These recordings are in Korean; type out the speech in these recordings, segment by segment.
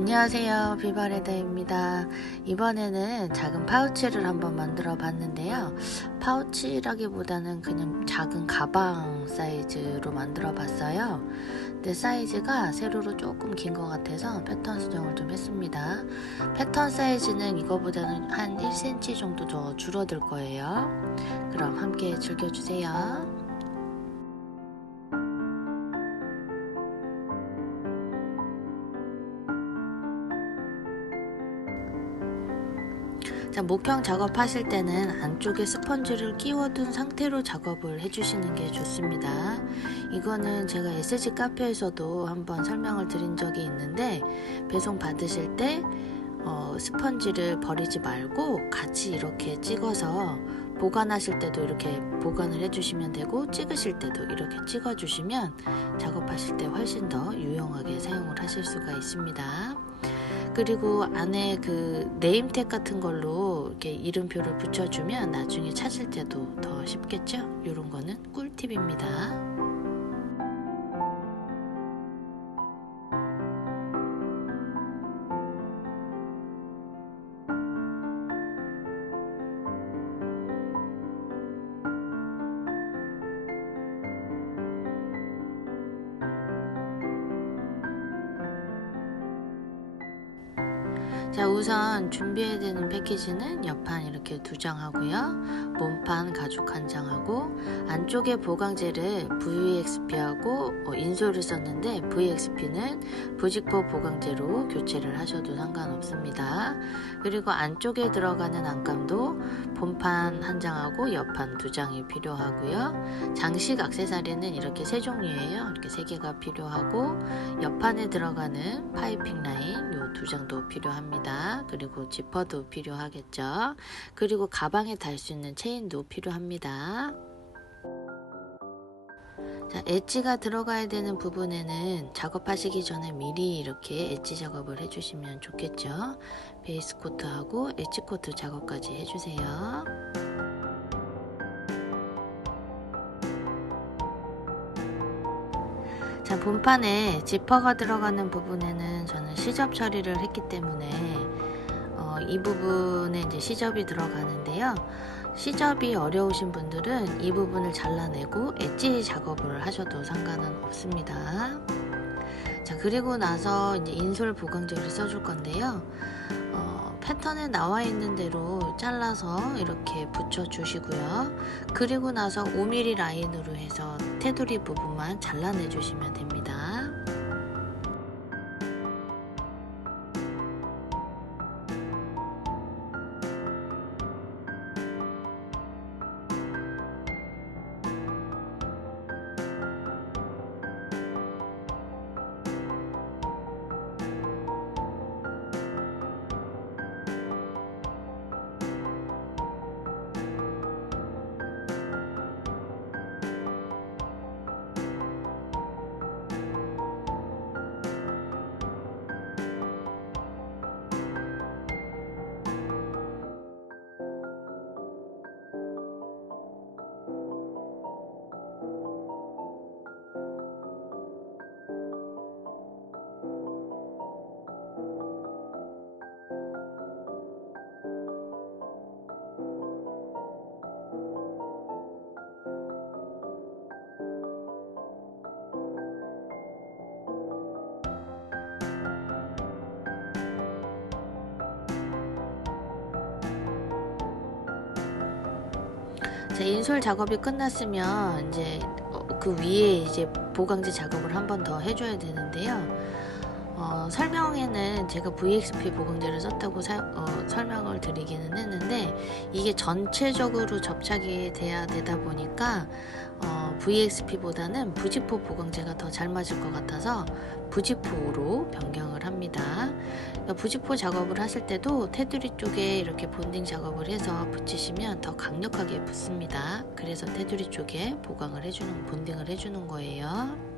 안녕하세요, 비바레다입니다. 이번에는 작은 파우치를 한번 만들어 봤는데요. 파우치라기보다는 그냥 작은 가방 사이즈로 만들어 봤어요. 근데 사이즈가 세로로 조금 긴 것 같아서 패턴 수정을 좀 했습니다. 패턴 사이즈는 이거보다는 한 1cm 정도 더 줄어들 거예요. 그럼 함께 즐겨주세요. 자, 목형 작업하실 때는 안쪽에 스펀지를 끼워둔 상태로 작업을 해주시는 게 좋습니다. 이거는 제가 SG 카페에서도 한번 설명을 드린 적이 있는데, 배송 받으실 때 스펀지를 버리지 말고 같이 이렇게 찍어서 보관하실 때도 이렇게 보관을 해주시면 되고, 찍으실 때도 이렇게 찍어주시면 작업하실 때 훨씬 더 유용하게 사용을 하실 수가 있습니다. 그리고 안에 그 네임택 같은 걸로 이렇게 이름표를 붙여주면 나중에 찾을 때도 더 쉽겠죠? 이런 거는 꿀팁입니다. 자, 우선 준비해야 되는 패키지는 옆판 이렇게 2장 하고요, 몸판 가죽 1장 하고, 안쪽에 보강제를 VXP하고 인솔을 썼는데 VXP는 부직포 보강제로 교체를 하셔도 상관없습니다. 그리고 안쪽에 들어가는 안감도 본판 1장하고 옆판 2장이 필요하고요. 장식 액세서리는 이렇게 3종류예요. 이렇게 3개가 필요하고, 옆판에 들어가는 파이핑 라인 요 2장도 필요합니다. 그리고 지퍼도 필요하겠죠. 그리고 가방에 달 수 있는 체인도 필요합니다. 자, 엣지가 들어가야 되는 부분에는 작업하시기 전에 미리 이렇게 엣지 작업을 해주시면 좋겠죠. 베이스 코트하고 엣지 코트 작업까지 해주세요. 자, 본판에 지퍼가 들어가는 부분에는 저는 시접 처리를 했기 때문에 이 부분에 이제 시접이 들어가는데요. 시접이 어려우신 분들은 이 부분을 잘라내고 엣지 작업을 하셔도 상관은 없습니다. 자, 그리고 나서 이제 인솔 보강제를 써줄 건데요. 패턴에 나와 있는 대로 잘라서 이렇게 붙여 주시고요. 그리고 나서 5mm 라인으로 해서 테두리 부분만 잘라내 주시면 됩니다. 자, 인솔 작업이 끝났으면 이제 그 위에 이제 보강제 작업을 한 번 더 해줘야 되는데요. 설명에는 제가 VXP 보강제를 썼다고 설명을 드리기는 했는데, 이게 전체적으로 접착이 돼야 되다 보니까 VXP보다는 부직포 보강제가 더 잘 맞을 것 같아서 부직포로 변경을 합니다. 그러니까 부직포 작업을 하실 때도 테두리 쪽에 이렇게 본딩 작업을 해서 붙이시면 더 강력하게 붙습니다. 그래서 테두리 쪽에 보강을 해주는, 본딩을 해주는 거예요.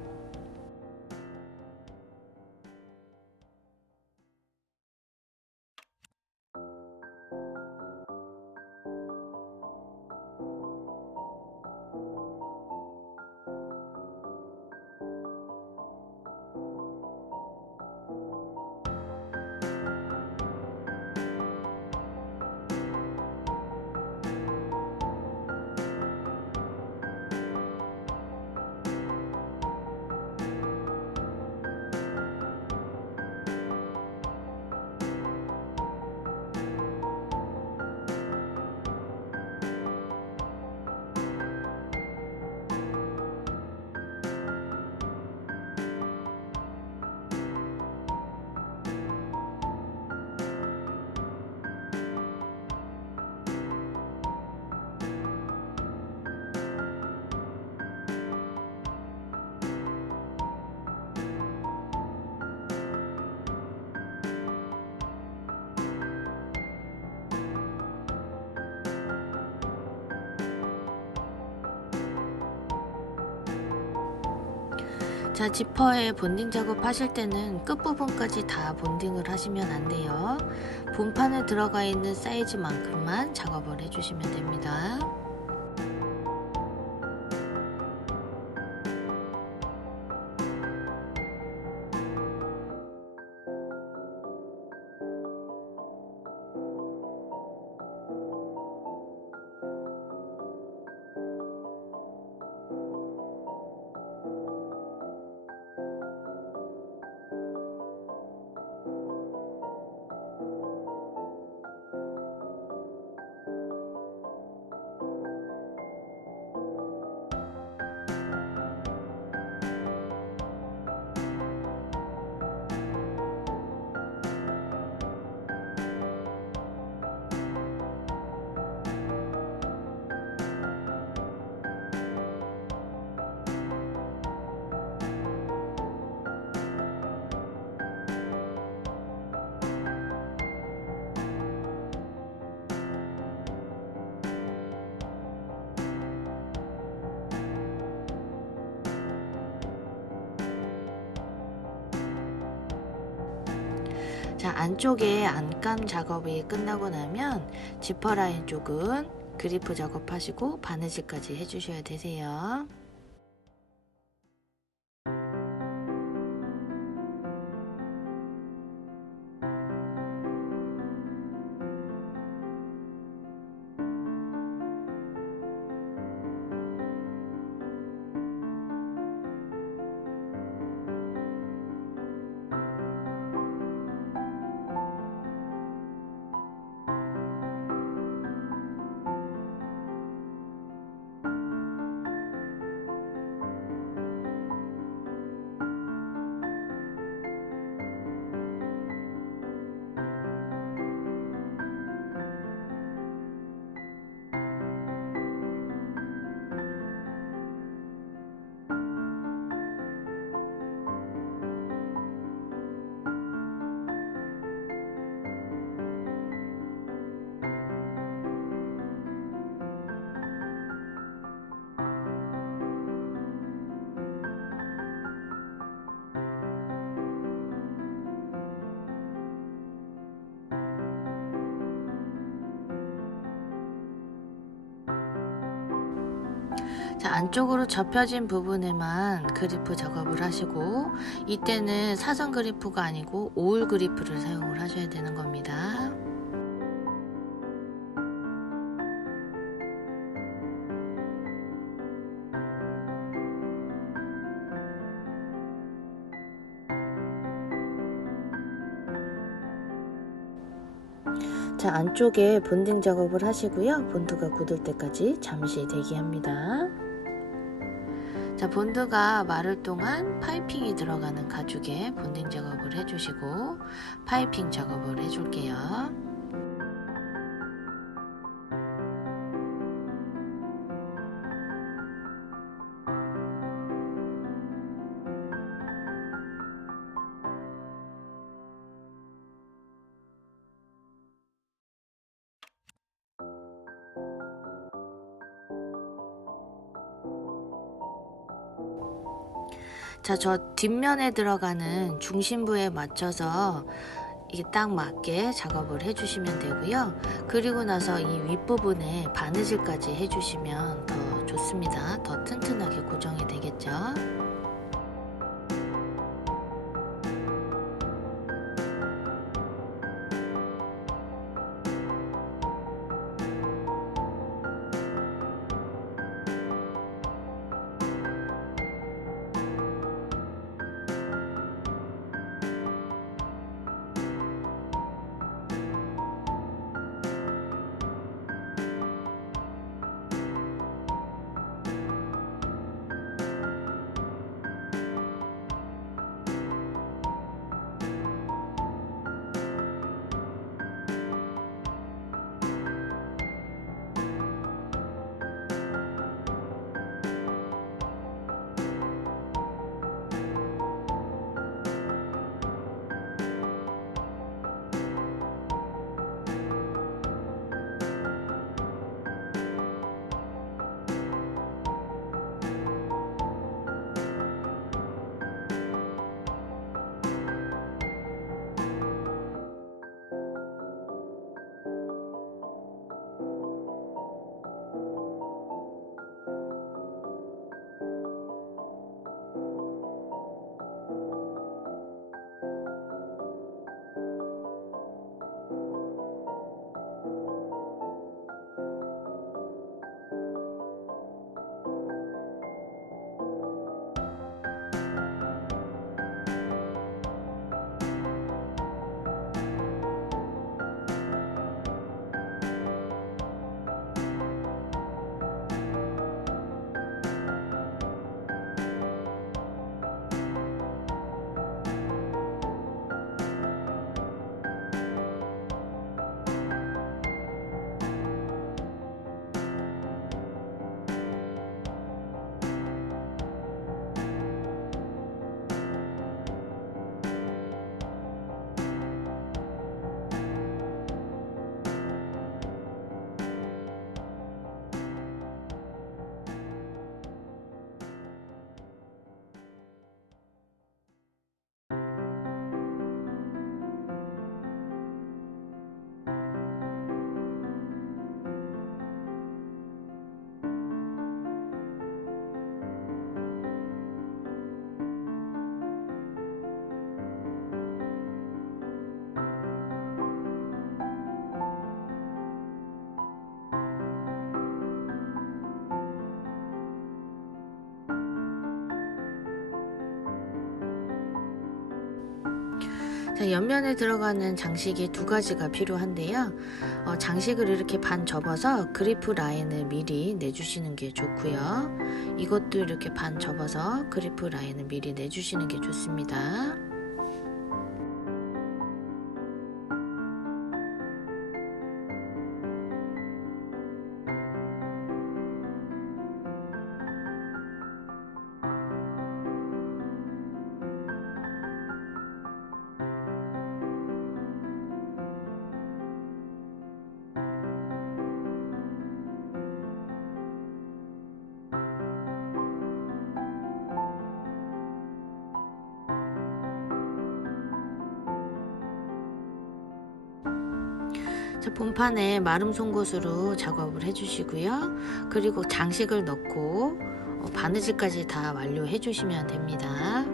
자, 지퍼에 본딩 작업 하실 때는 끝부분까지 다 본딩을 하시면 안 돼요. 본판에 들어가 있는 사이즈만큼만 작업을 해주시면 됩니다. 자, 안쪽에 안감 작업이 끝나고 나면 지퍼 라인 쪽은 그리프 작업하시고 바느질까지 해주셔야 되세요. 자, 안쪽으로 접혀진 부분에만 그리프 작업을 하시고, 이때는 사선 그리프가 아니고 오일 그리프를 사용을 하셔야 되는 겁니다. 자, 안쪽에 본딩 작업을 하시고요. 본드가 굳을 때까지 잠시 대기합니다. 자, 본드가 마를 동안 파이핑이 들어가는 가죽에 본딩 작업을 해주시고 파이핑 작업을 해줄게요. 자, 저 뒷면에 들어가는 중심부에 맞춰서 이게 딱 맞게 작업을 해주시면 되고요. 그리고 나서 이 윗부분에 바느질까지 해주시면 더 좋습니다. 더 튼튼하게 고정이 되겠죠. 자, 옆면에 들어가는 장식이 두 가지가 필요한데요. 장식을 이렇게 반 접어서 그리프 라인을 미리 내주시는 게 좋고요. 이것도 이렇게 반 접어서 그리프 라인을 미리 내주시는 게 좋습니다. 자, 본판에 마름 송곳으로 작업을 해주시고요. 그리고 장식을 넣고 바느질까지 다 완료해 주시면 됩니다.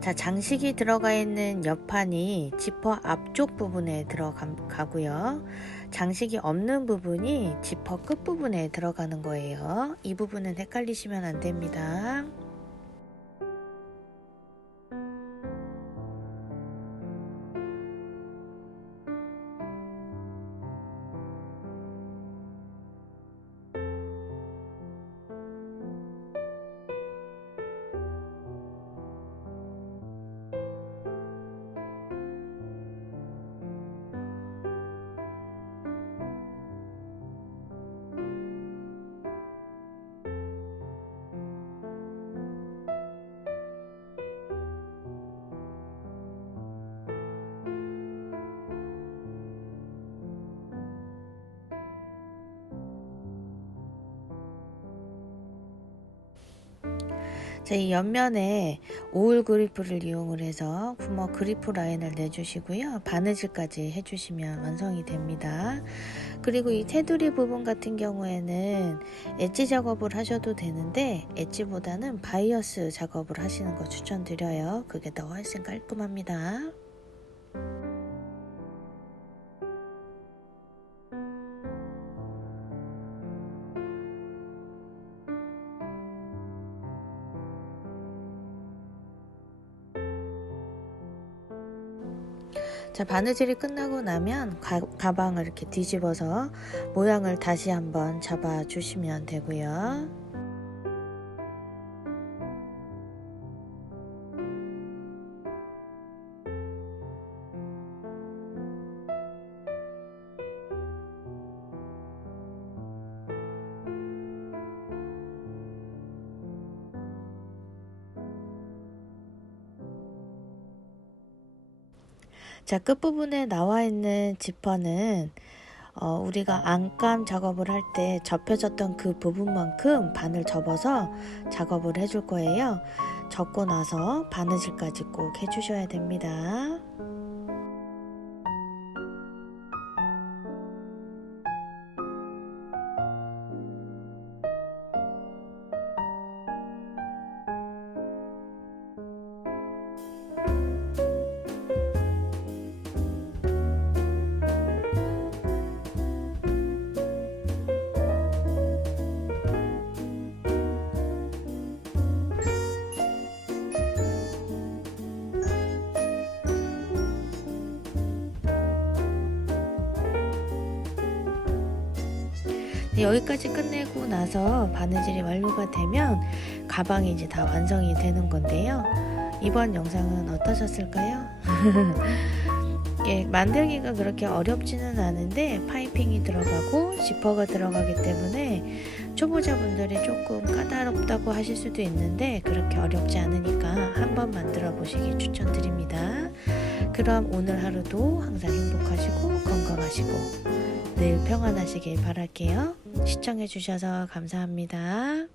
자, 장식이 들어가 있는 옆판이 지퍼 앞쪽 부분에 들어가고요. 장식이 없는 부분이 지퍼 끝 부분에 들어가는 거예요. 이 부분은 헷갈리시면 안 됩니다. 자, 이 옆면에 오일 그리프를 이용을 해서 구멍 그리프 라인을 내주시고요. 바느질까지 해주시면 완성이 됩니다. 그리고 이 테두리 부분 같은 경우에는 엣지 작업을 하셔도 되는데 엣지보다는 바이어스 작업을 하시는 거 추천드려요. 그게 더 훨씬 깔끔합니다. 자, 바느질이 끝나고 나면 가방을 이렇게 뒤집어서 모양을 다시 한번 잡아 주시면 되고요. 자, 끝부분에 나와 있는 지퍼는 우리가 안감 작업을 할 때 접혀졌던 그 부분만큼 반을 접어서 작업을 해줄 거예요. 접고 나서 바느질까지 꼭 해주셔야 됩니다. 여기까지 끝내고 나서 바느질이 완료가 되면 가방이 이제 다 완성이 되는 건데요. 이번 영상은 어떠셨을까요? 만들기가 그렇게 어렵지는 않은데 파이핑이 들어가고 지퍼가 들어가기 때문에 초보자분들이 조금 까다롭다고 하실 수도 있는데 그렇게 어렵지 않으니까 한번 만들어 보시기 추천드립니다. 그럼 오늘 하루도 항상 행복하시고 건강하시고 늘 평안하시길 바랄게요. 시청해 주셔서 감사합니다.